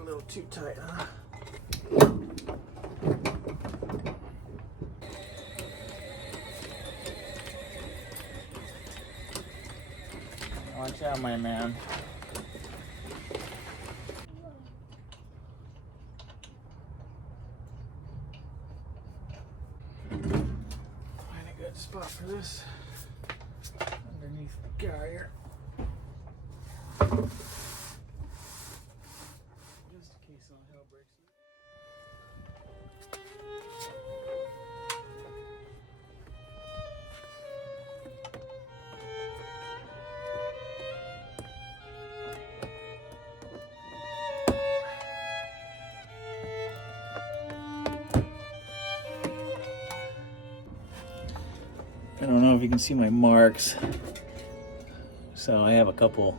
a little too tight, huh? Watch out, my man. Find a good spot for this. Underneath the carrier. Just in case all hell breaks loose. I don't know if you can see my marks. So I have a couple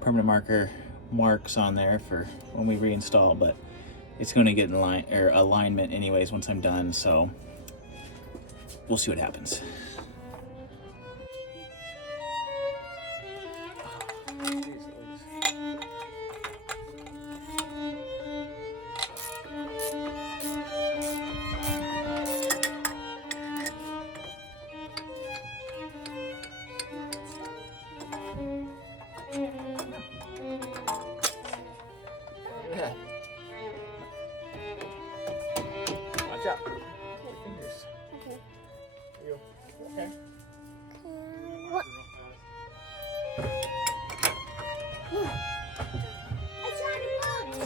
permanent marker marks on there for when we reinstall, but it's going to get in line or alignment anyways once I'm done. So we'll see what happens. Watch out. Your fingers. Okay. Are you okay? What? I tried to box.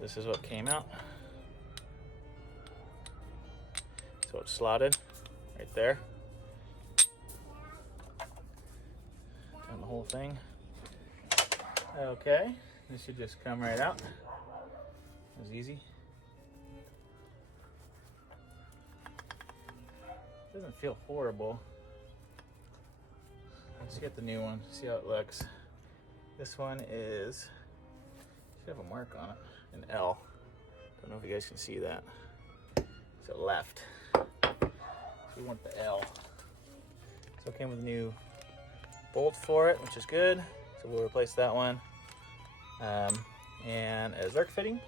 This is what came out. So it's slotted right there. Done the whole thing. Okay, this should just come right out. It was easy. Doesn't feel horrible. Let's get the new one, see how it looks. This one is, should have a mark on it. An L. Don't know if you guys can see that. It's a left. So we want the L. So it came with a new bolt for it, which is good. So we'll replace that one. And a Zerk fitting.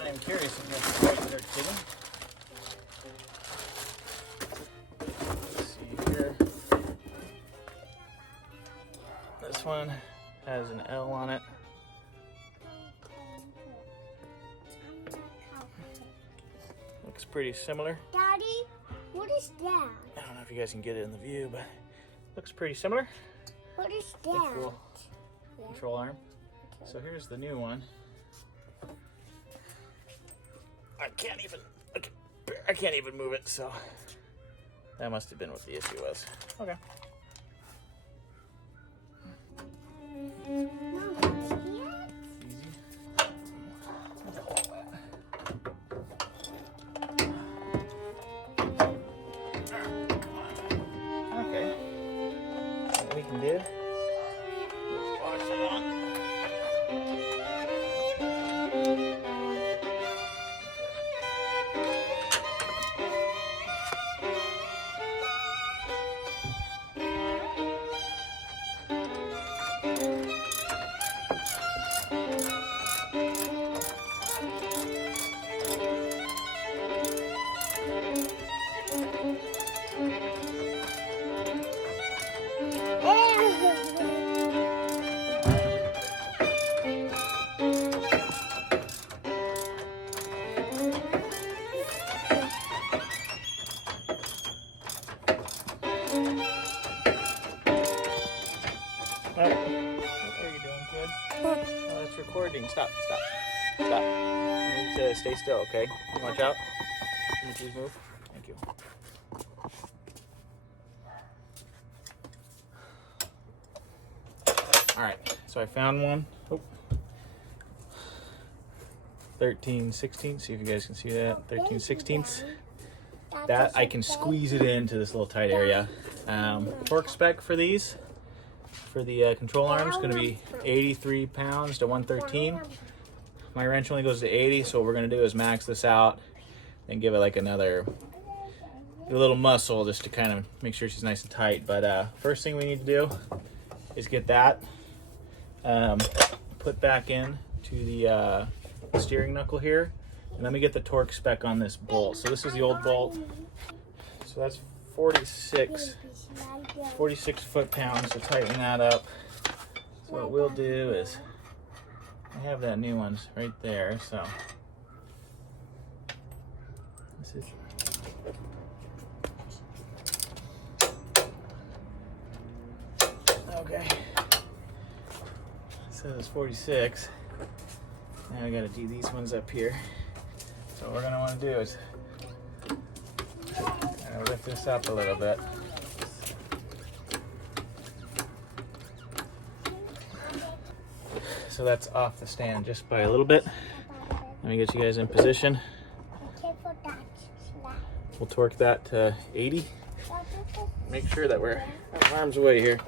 I am curious if you have the right Zerk fitting. Let's see here. This one has an L on it. Looks pretty similar. Daddy, what is that? I don't know if you guys can get it in the view, but looks pretty similar. What is Pretty that? cool. Control arm. So here's the new one. I can't even move it, so that must have been what the issue was. Okay. We can do. Wash it on. What are you doing, kid? Oh, that's recording. Stop. You need to stay still, okay? Watch out. Can you please move? Thank you. Alright, so I found one. 13/16. See if you guys can see that. 13/16. That I can squeeze it into this little tight area. Torque spec for these, for the control arm, is going to be 83 pounds to 113. My wrench only goes to 80, so what we're going to do is max this out and give it like a little muscle just to kind of make sure she's nice and tight. But first thing we need to do is get that put back in to the steering knuckle here, and let me get the torque spec on this bolt. So this is the old bolt. So that's 46 foot-pounds to tighten that up. So what we'll do is, I have that new ones right there, so this is okay. So it's 46. Now I gotta do these ones up here. So what we're gonna want to do is lift this up a little bit. So that's off the stand just by a little bit. Let me get you guys in position. We'll torque that to 80. Make sure that we're out of harm's way here.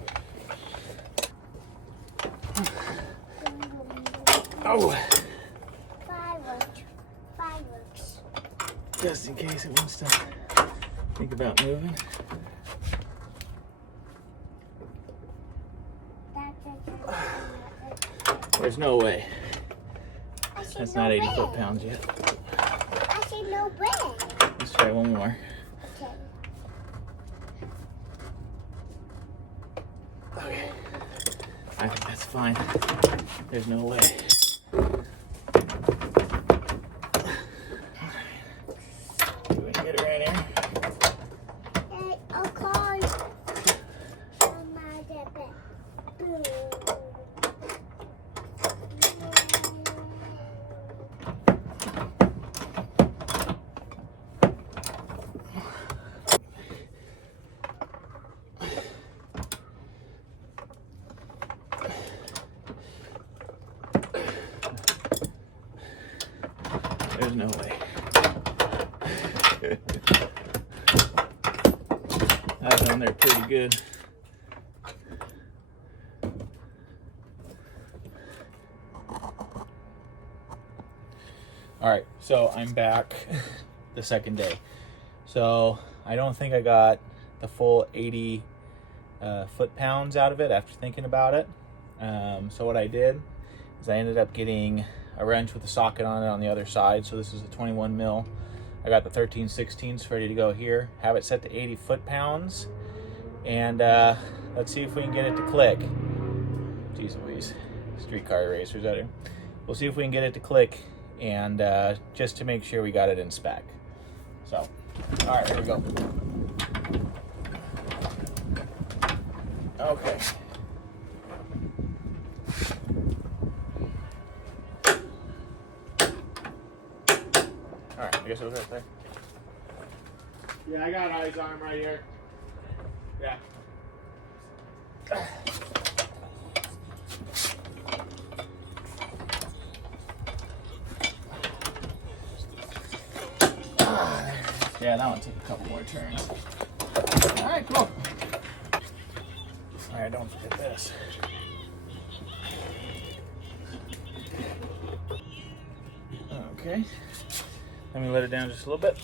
Oh! Just in case it wants to think about moving. There's no way. That's not 80 foot-pounds yet. I said no way. Let's try one more. Okay. I think that's fine. There's no way. We can get it right here. Hey, I'll call you. There's no way. That's on there pretty good. All right, so I'm back the second day. So I don't think I got the full 80 foot-pounds out of it after thinking about it. So what I did is I ended up getting a wrench with a socket on it on the other side. So this is a 21 mil. I got the 13/16 ready to go here. Have it set to 80 foot-pounds. And let's see if we can get it to click. Jeez Louise, streetcar racers out here. We'll see if we can get it to click, and just to make sure we got it in spec. So, all right, here we go. Okay. All right, I guess it was right there. Yeah, I got Ysaye's arm right here. Yeah. Yeah, that one took a couple more turns. All right, cool. All right, don't forget this. Okay. Let me let it down just a little bit.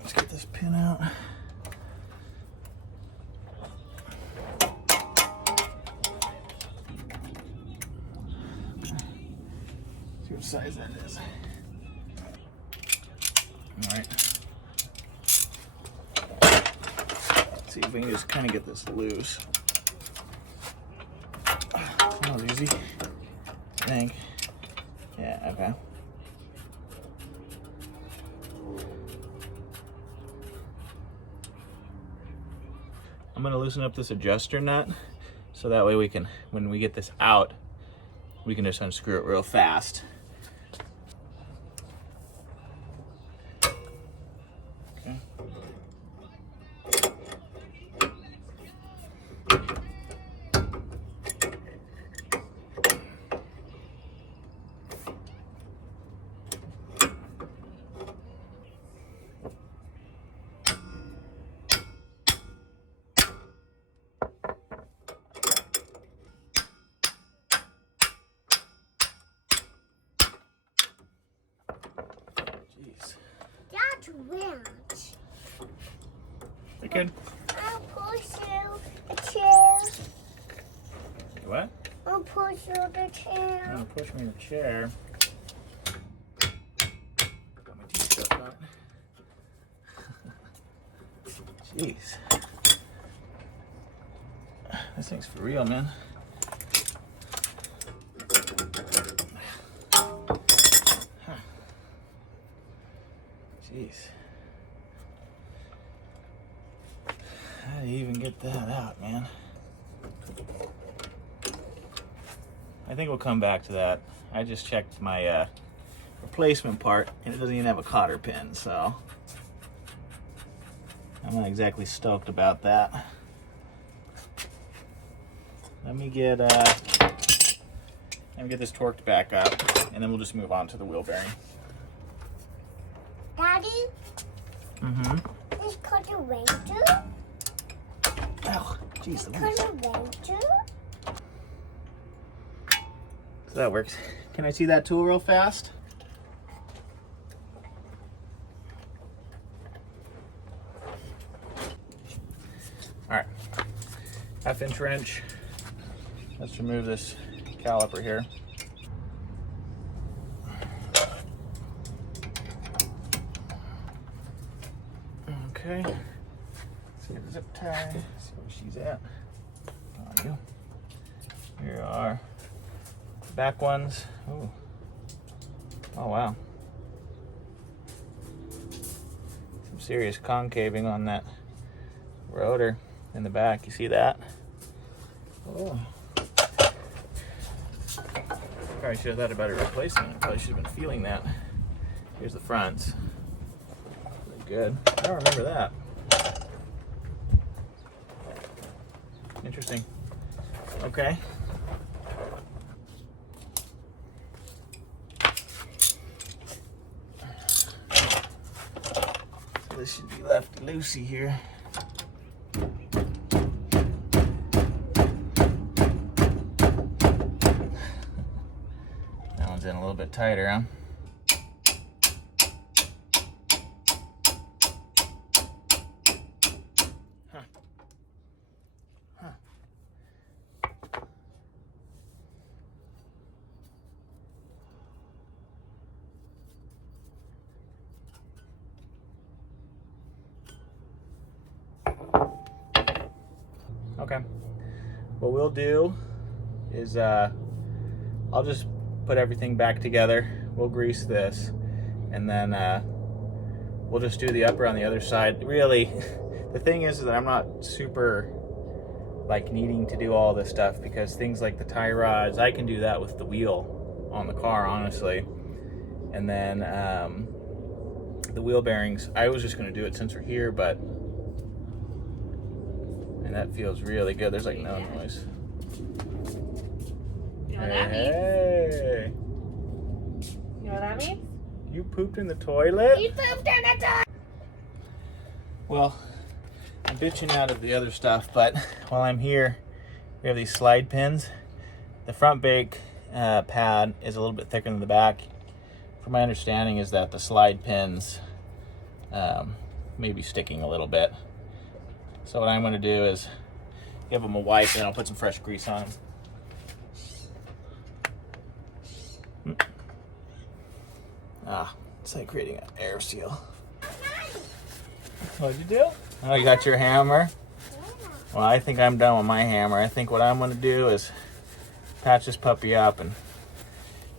Let's get this pin out. See what size that is. All right. Let's see if we can just kind of get this loose. That was easy, I think. Yeah, okay. I'm gonna loosen up this adjuster nut so that way we can, when we get this out, we can just unscrew it real fast. Okay. That's weird. We good? I'll push you a chair. What? I'll push you the chair. Oh, push me in the chair. Got my teeth stuck on it. Jeez. This thing's for real, man. Jeez. How do you even get that out, man? I think we'll come back to that. I just checked my replacement part and it doesn't even have a cotter pin, so I'm not exactly stoked about that. Let me get this torqued back up and then we'll just move on to the wheel bearing. Daddy? Mm-hmm. This cut a razor? Oh, jeez. Cut a razor? So that works. Can I see that tool real fast? All right. 1/2-inch wrench. Let's remove this caliper here. Okay. See the zip tie. See where she's at. On you. Here are the back ones. Ooh. Oh wow. Some serious concaving on that rotor in the back. You see that? Oh. Probably should have thought about it replacing it. Probably should have been feeling that. Here's the fronts. Good. I don't remember that. Interesting. Okay. So this should be left loosey here. That one's in a little bit tighter, huh? Okay. What we'll do is I'll just put everything back together. We'll grease this and then we'll just do the upper on the other side. Really, the thing is that I'm not super like needing to do all this stuff because things like the tie rods, I can do that with the wheel on the car, honestly. And then the wheel bearings, I was just going to do it since we're here, but and that feels really good. There's like no noise. You know what that means? Hey, You know what that means? you pooped in the toilet? You pooped in the toilet. Well, I'm bitching out of the other stuff, but while I'm here, we have these slide pins. The front brake pad is a little bit thicker than the back. From my understanding is that the slide pins may be sticking a little bit. So what I'm going to do is give them a wipe and I'll put some fresh grease on them. It's like creating an air seal. What'd you do? Oh, you got your hammer? Well, I think I'm done with my hammer. I think what I'm going to do is patch this puppy up and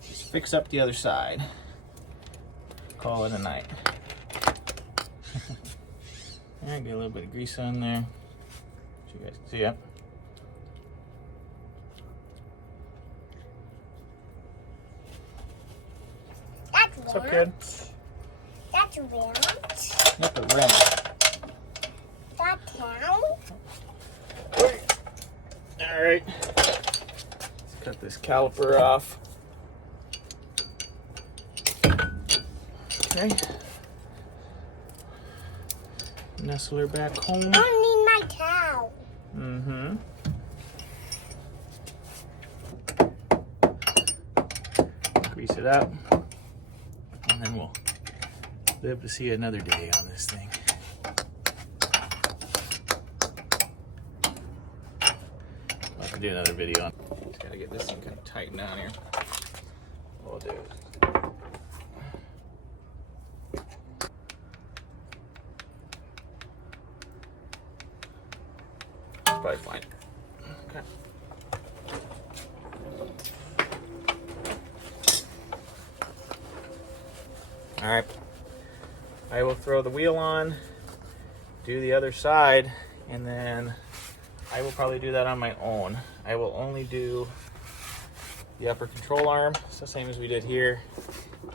just fix up the other side. Call it a night. Alright, get a little bit of grease on there so you guys can see it. What's up, kid? That's round. Yep, a rim. That down. Alright. Let's cut this caliper off. Okay. Nestle her back home. I need my towel. Mm-hmm. Grease it up. And then we'll live to see another day on this thing. I'll have to do another video on. Just gotta get this thing kind of tightened down here. What we'll do is probably fine. Okay. All right. I will throw the wheel on, do the other side, and then I will probably do that on my own. I will only do the upper control arm. It's the same as we did here.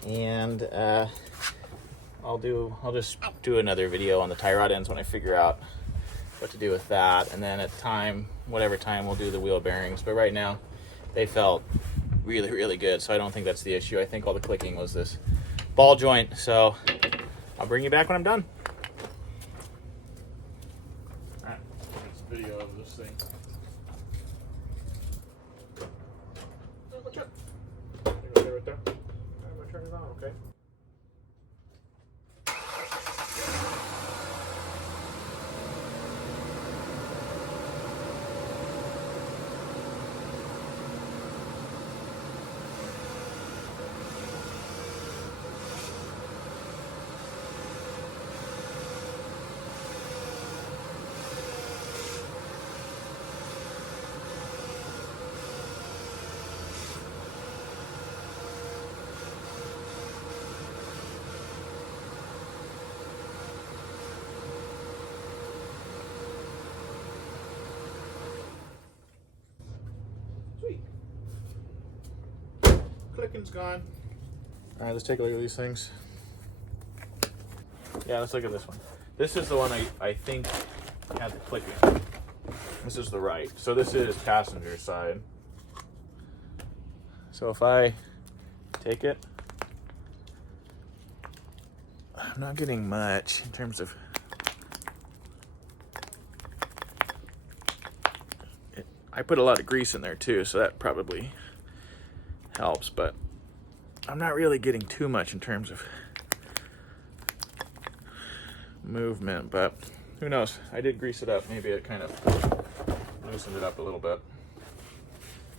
And I'll just do another video on the tie rod ends when I figure out what to do with that, and then at whatever time, we'll do the wheel bearings. But right now they felt really, really good, so I don't think that's the issue. I think all the clicking was this ball joint. So I'll bring you back when I'm done. All right, let's video of this thing. Oh, watch out. There you go, right there. I'm gonna turn it on, okay? Sweet. Clicking's gone. All right, let's take a look at these things. Yeah, let's look at this one. This is the one I think had the clicking. This is the right. So this is passenger side. So if I take it, I'm not getting much in terms of it. I put a lot of grease in there too, so that probably helps, but I'm not really getting too much in terms of movement, but who knows? I did grease it up. Maybe it kind of loosened it up a little bit.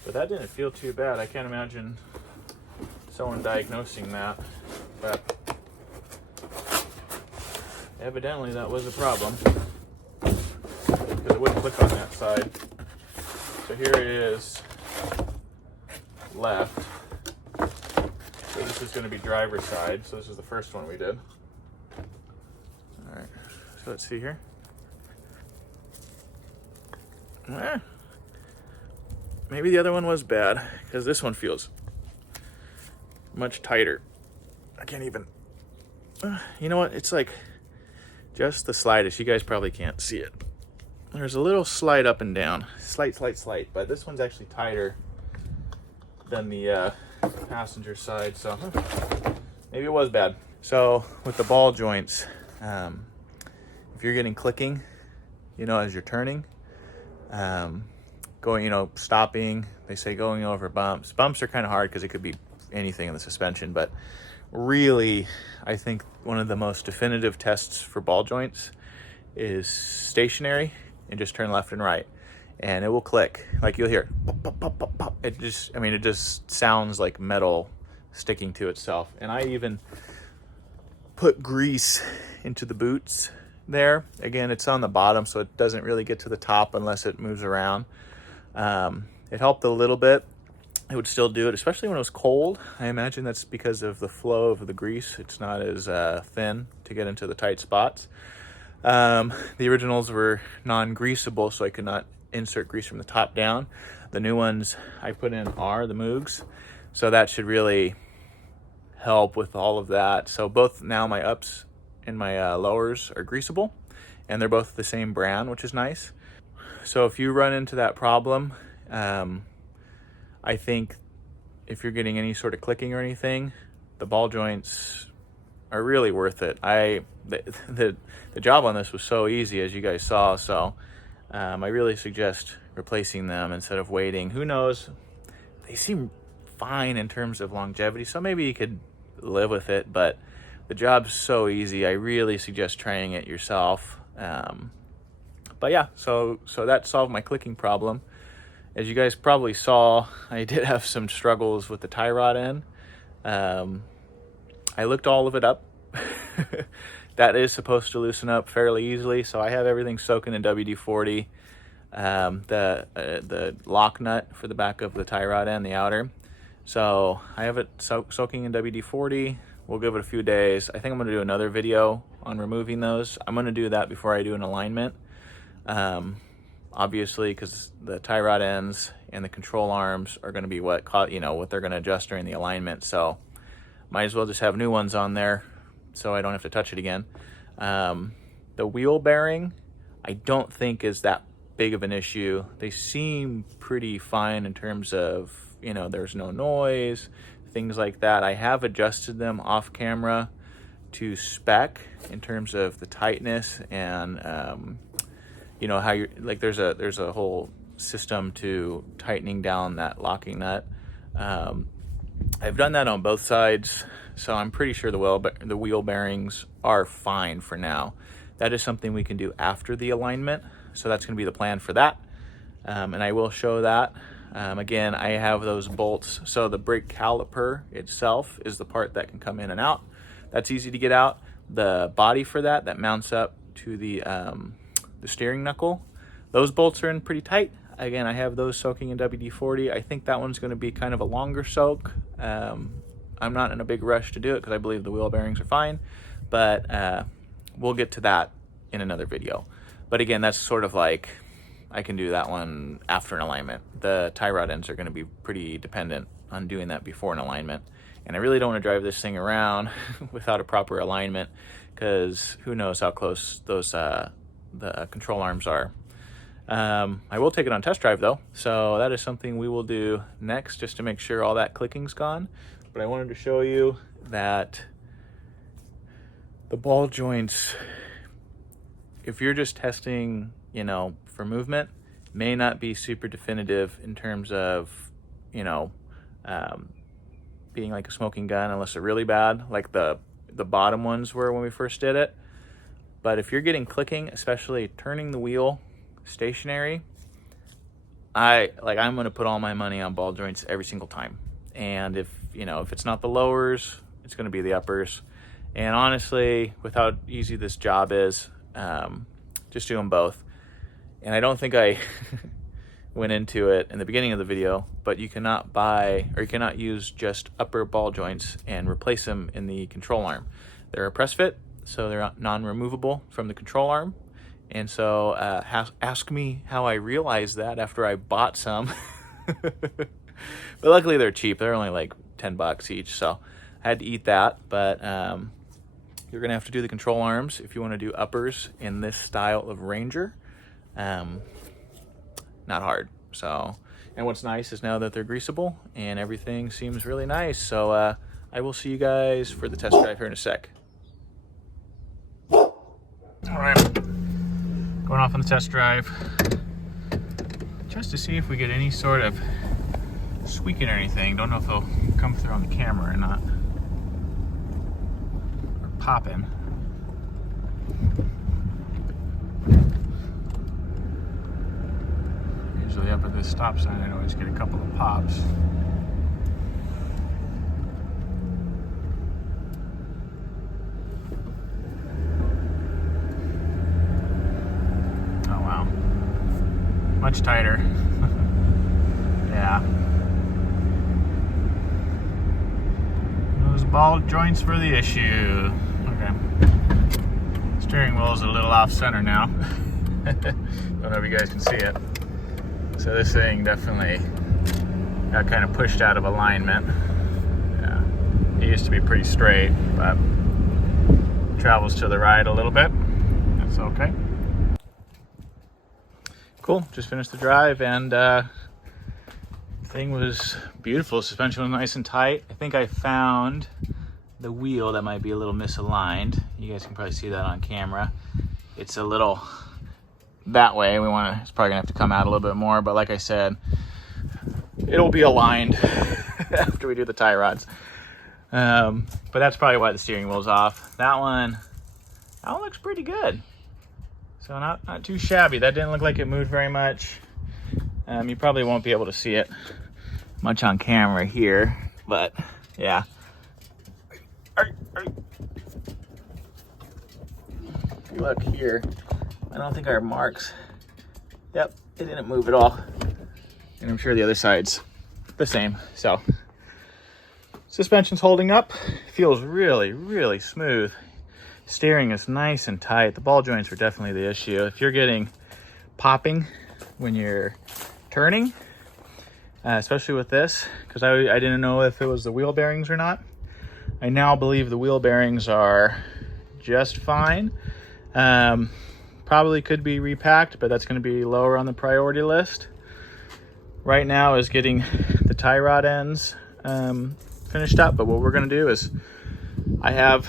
But that didn't feel too bad. I can't imagine someone diagnosing that, but evidently that was a problem because it wouldn't click on that side. So here it is left. So this is going to be driver's side. So this is the first one we did. All right. So let's see here. Maybe the other one was bad because this one feels much tighter. I can't even, you know what? It's like just the slightest. You guys probably can't see it. There's a little slide up and down, slight, but this one's actually tighter than the passenger side. So maybe it was bad. So with the ball joints, if you're getting clicking, you know, as you're turning, going, you know, stopping, they say going over bumps. Bumps are kind of hard because it could be anything in the suspension, but really, I think one of the most definitive tests for ball joints is stationary and just turn left and right, and it will click. Like you'll hear pop, pop, pop, pop, pop. It just, I mean, it just sounds like metal sticking to itself. And I even put grease into the boots there. Again, it's on the bottom, so it doesn't really get to the top unless it moves around. It helped a little bit, it would still do it, especially when it was cold. I imagine that's because of the flow of the grease. It's not as thin to get into the tight spots. The originals were non-greasable, so I could not insert grease from the top down. The new ones I put in are the Moogs, so that should really help with all of that. So both now my ups and my lowers are greasable, and they're both the same brand, which is nice. So if you run into that problem, I think if you're getting any sort of clicking or anything, the ball joints are really worth it. The job on this was so easy, as you guys saw, so I really suggest replacing them instead of waiting. Who knows? They seem fine in terms of longevity, so maybe you could live with it, but the job's so easy. I really suggest trying it yourself. But yeah, so that solved my clicking problem. As you guys probably saw, I did have some struggles with the tie rod end. I looked all of it up. That is supposed to loosen up fairly easily, so I have everything soaking in WD-40. The lock nut for the back of the tie rod end, the outer. So I have it soaking in WD-40. We'll give it a few days. I think I'm going to do another video on removing those. I'm going to do that before I do an alignment. Obviously, because the tie rod ends and the control arms are going to be what they're going to adjust during the alignment. So might as well just have new ones on there so I don't have to touch it again. The wheel bearing, I don't think is that big of an issue. They seem pretty fine in terms of, there's no noise, things like that. I have adjusted them off camera to spec in terms of the tightness and how you're like, there's a whole system to tightening down that locking nut. I've done that on both sides, so I'm pretty sure the wheel bearings are fine for now. That is something we can do after the alignment, so that's going to be the plan for that, and I will show that. Again, I have those bolts, so the brake caliper itself is the part that can come in and out. That's easy to get out. The body for that mounts up to the steering knuckle, those bolts are in pretty tight. Again, I have those soaking in WD-40. I think that one's going to be kind of a longer soak. I'm not in a big rush to do it because I believe the wheel bearings are fine, but we'll get to that in another video. But again, that's sort of like, I can do that one after an alignment. The tie rod ends are going to be pretty dependent on doing that before an alignment, and I really don't want to drive this thing around without a proper alignment, because who knows how close those the control arms are. I will take it on test drive though, so that is something we will do next, just to make sure all that clicking's gone. But I wanted to show you that the ball joints, if you're just testing, for movement, may not be super definitive in terms of, being like a smoking gun, unless they're really bad, like the bottom ones were when we first did it. But if you're getting clicking, especially turning the wheel stationary, I'm going to put all my money on ball joints every single time. And if it's not the lowers, it's going to be the uppers. And honestly, with how easy this job is, just do them both. And I don't think I went into it in the beginning of the video, but you cannot use just upper ball joints and replace them in the control arm. They're a press fit, so they're non-removable from the control arm. And so ask me how I realized that after I bought some. But luckily they're cheap. They're only like $10 each, so I had to eat that. But you're gonna have to do the control arms if you want to do uppers in this style of Ranger. Not hard. So, and what's nice is now that they're greasable and everything seems really nice. So I will see you guys for the test drive here in a sec. All right, going off on the test drive just to see if we get any sort of squeaking or anything. Don't know if they'll come through on the camera or not, or popping. Usually up at this stop sign I always get a couple of pops. Much tighter. Yeah. Those ball joints were the issue. Okay. Steering wheel is a little off center now. Don't know if you guys can see it. So this thing definitely got kind of pushed out of alignment. Yeah. It used to be pretty straight, but travels to the right a little bit. That's okay. Cool. Just finished the drive, and thing was beautiful. Suspension was nice and tight. I think I found the wheel that might be a little misaligned. You guys can probably see that on camera. It's a little that way. It's probably gonna have to come out a little bit more, but like I said, it'll be aligned after we do the tie rods. But that's probably why the steering wheel's off. That one looks pretty good. So not too shabby. That didn't look like it moved very much. You probably won't be able to see it much on camera here, but yeah. If you look here, I don't think our marks, yep, it didn't move at all. And I'm sure the other side's the same. So suspension's holding up. Feels really, really smooth. Steering is nice and tight. The ball joints are definitely the issue. If you're getting popping when you're turning, especially with this, because I didn't know if it was the wheel bearings or not. I now believe the wheel bearings are just fine. Probably could be repacked, but that's going to be lower on the priority list. Right now is getting the tie rod ends finished up, but what we're going to do is I had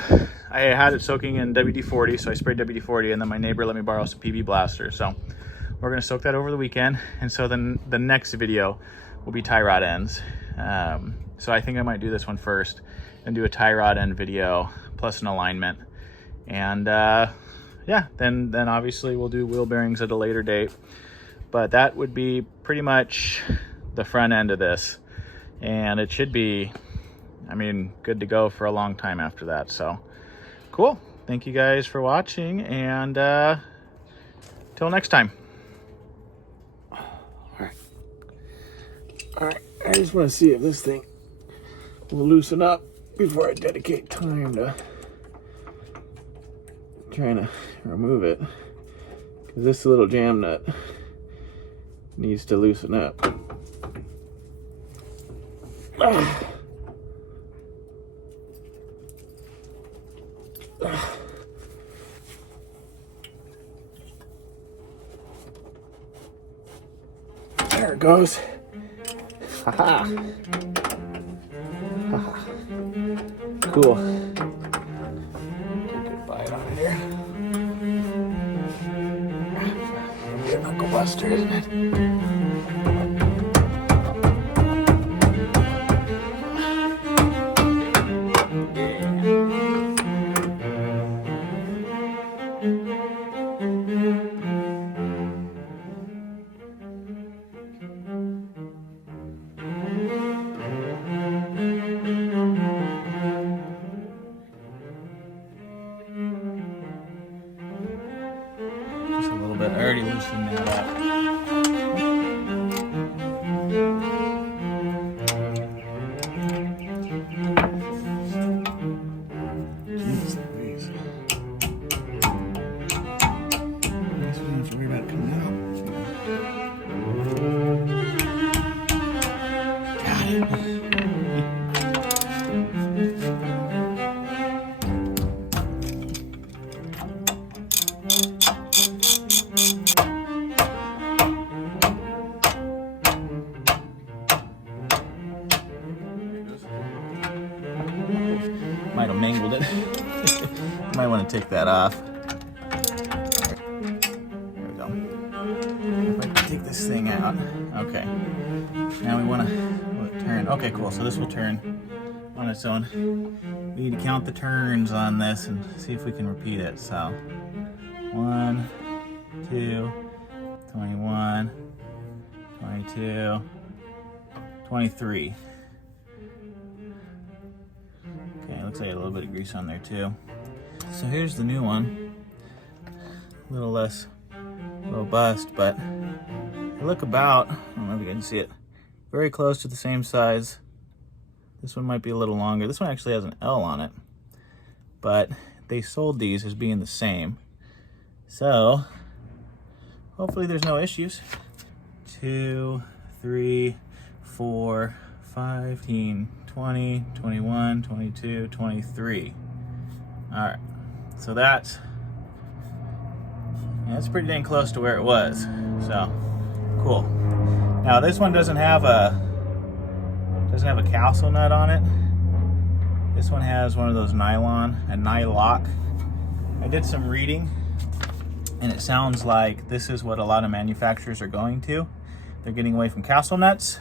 it soaking in WD-40, so I sprayed WD-40, and then my neighbor let me borrow some PB Blaster. So we're going to soak that over the weekend, and so then the next video will be tie rod ends. So I think I might do this one first and do a tie rod end video plus an alignment. And yeah, then obviously we'll do wheel bearings at a later date. But that would be pretty much the front end of this. And it should be, I mean, good to go for a long time after that. So cool. Thank you guys for watching, and till next time. All right, I just want to see if this thing will loosen up before I dedicate time to trying to remove it, because this little jam nut needs to loosen up. There it goes. Haha. Cool. Take a bite on it here. Be a knuckle buster, isn't it? Just a little bit. I already loosened that up. Jeez Louise. I guess we don't have to worry about it coming out. Got it. Might have mangled it. Might want to take that off. There we go. If I can take this thing out. Okay. Now we want to turn. Okay, cool. So this will turn on its own. We need to count the turns on this and see if we can repeat it. So 1, 2, 21, 22, 23. Okay, looks like a little bit of grease on there too. So here's the new one. A little less robust, but they look about, I don't know if you can see it, very close to the same size This one might be a little longer. This one actually has an L on it, but they sold these as being the same. So hopefully there's no issues. 2, 3, 4, 5, 15, 20, 21, 22, 23. All right, so that's pretty dang close to where it was. So cool. Now this one doesn't have a castle nut on it. This one has one of those a nylock. I did some reading, and it sounds like this is what a lot of manufacturers are going to. They're getting away from castle nuts,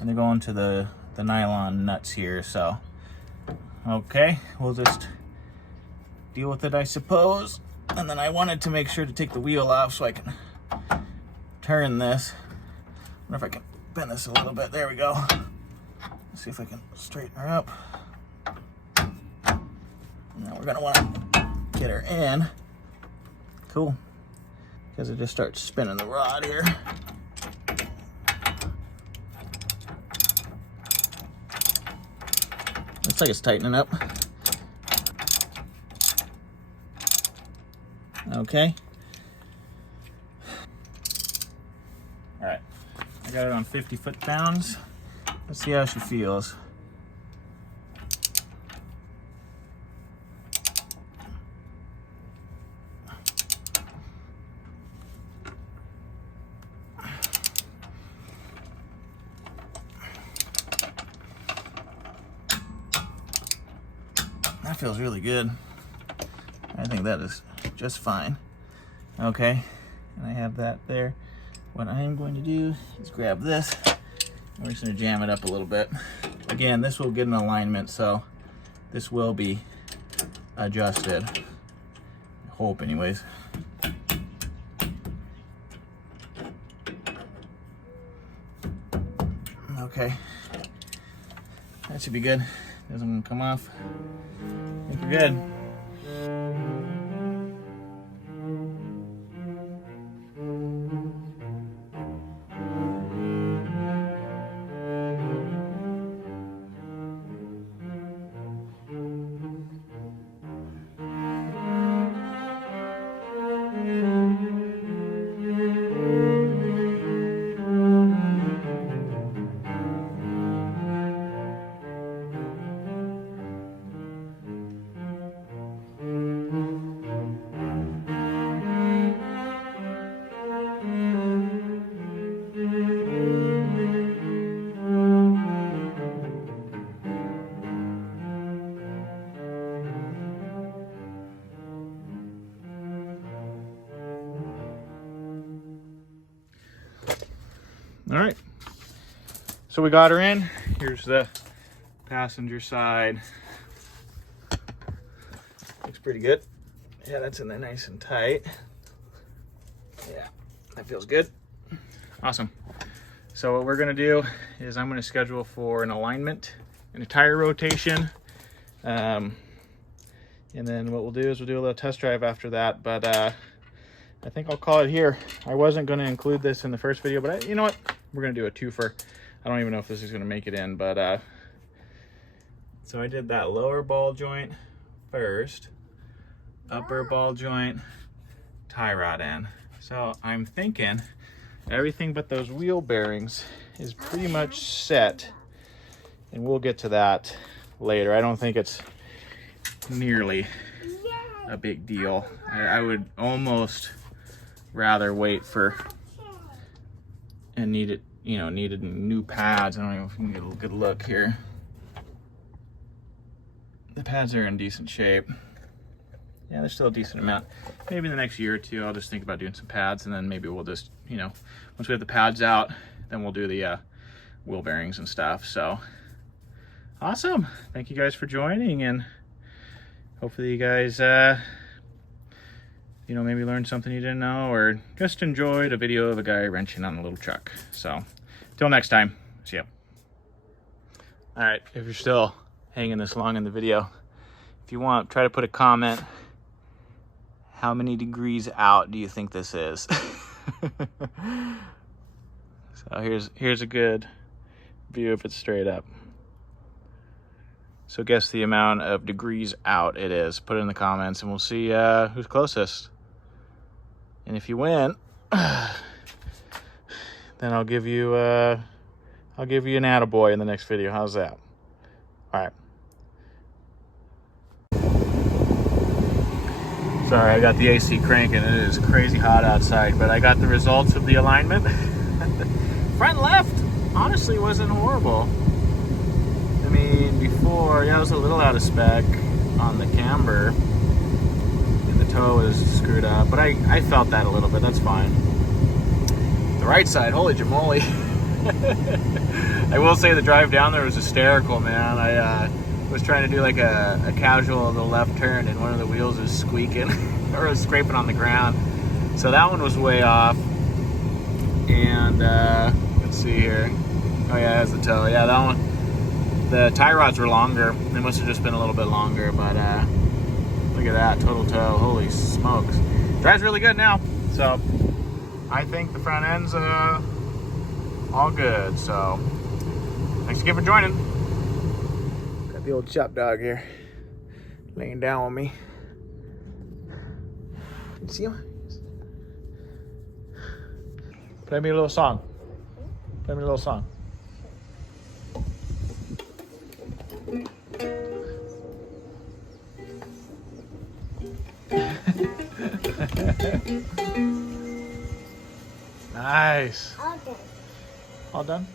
and they're going to the nylon nuts here. So, okay, we'll just deal with it, I suppose. And then I wanted to make sure to take the wheel off so I can turn this. I wonder if I can bend this a little bit. There we go. Let's see if I can straighten her up. Now we're gonna want to get her in. Cool. Because it just starts spinning the rod here. Looks like it's tightening up. Okay. All right. I got it on 50 foot-pounds. Let's see how she feels. That feels really good. I think that is just fine. Okay, and I have that there. What I am going to do is grab this. We're just going to jam it up a little bit. Again, this will get an alignment, so this will be adjusted. I hope, anyways. Okay, that should be good. Doesn't come off. I think we're good. All right, so we got her in. Here's the passenger side. Looks pretty good. Yeah, that's in there nice and tight. Yeah, that feels good. Awesome. So what we're gonna do is I'm gonna schedule for an alignment and a tire rotation. And then what we'll do is we'll do a little test drive after that, but I think I'll call it here. I wasn't gonna include this in the first video, but you know what? We're gonna do a twofer. I don't even know if this is gonna make it in, but so I did that lower ball joint first, upper ball joint, tie rod in. So I'm thinking everything but those wheel bearings is pretty much set, and we'll get to that later. I don't think it's nearly a big deal. I would almost rather wait for and needed new pads. I don't know if we can get a good look here. The pads are in decent shape. Yeah, there's still a decent amount. Maybe in the next year or two, I'll just think about doing some pads, and then maybe we'll just, once we have the pads out, then we'll do the wheel bearings and stuff. So awesome. Thank you guys for joining, and hopefully you guys maybe learned something you didn't know, or just enjoyed a video of a guy wrenching on a little truck. So till next time, see ya. All right, if you're still hanging this long in the video, if you want, try to put a comment. How many degrees out do you think this is? So here's a good view if it's straight up. So guess the amount of degrees out it is. Put it in the comments and we'll see who's closest. And if you win, then I'll give you an attaboy in the next video. How's that? All right. Sorry, I got the AC cranking. It is crazy hot outside, but I got the results of the alignment. Front left, honestly, wasn't horrible. I mean, before, yeah, I was a little out of spec on the camber. And the toe was screwed up, but I felt that a little bit. That's fine. The right side, holy jamoly. I will say the drive down there was hysterical, man. I was trying to do like a casual little left turn, and one of the wheels was squeaking or was scraping on the ground. So that one was way off. And let's see here. Oh yeah, that's the toe. Yeah, that one. The tie rods were longer. They must have just been a little bit longer, but look at that total toe. Holy smokes! Drives really good now. So I think the front end's all good. So thanks again for joining. Got the old chop dog here, laying down with me. You see him? Play me a little song. Play me a little song. Nice. All done. All done?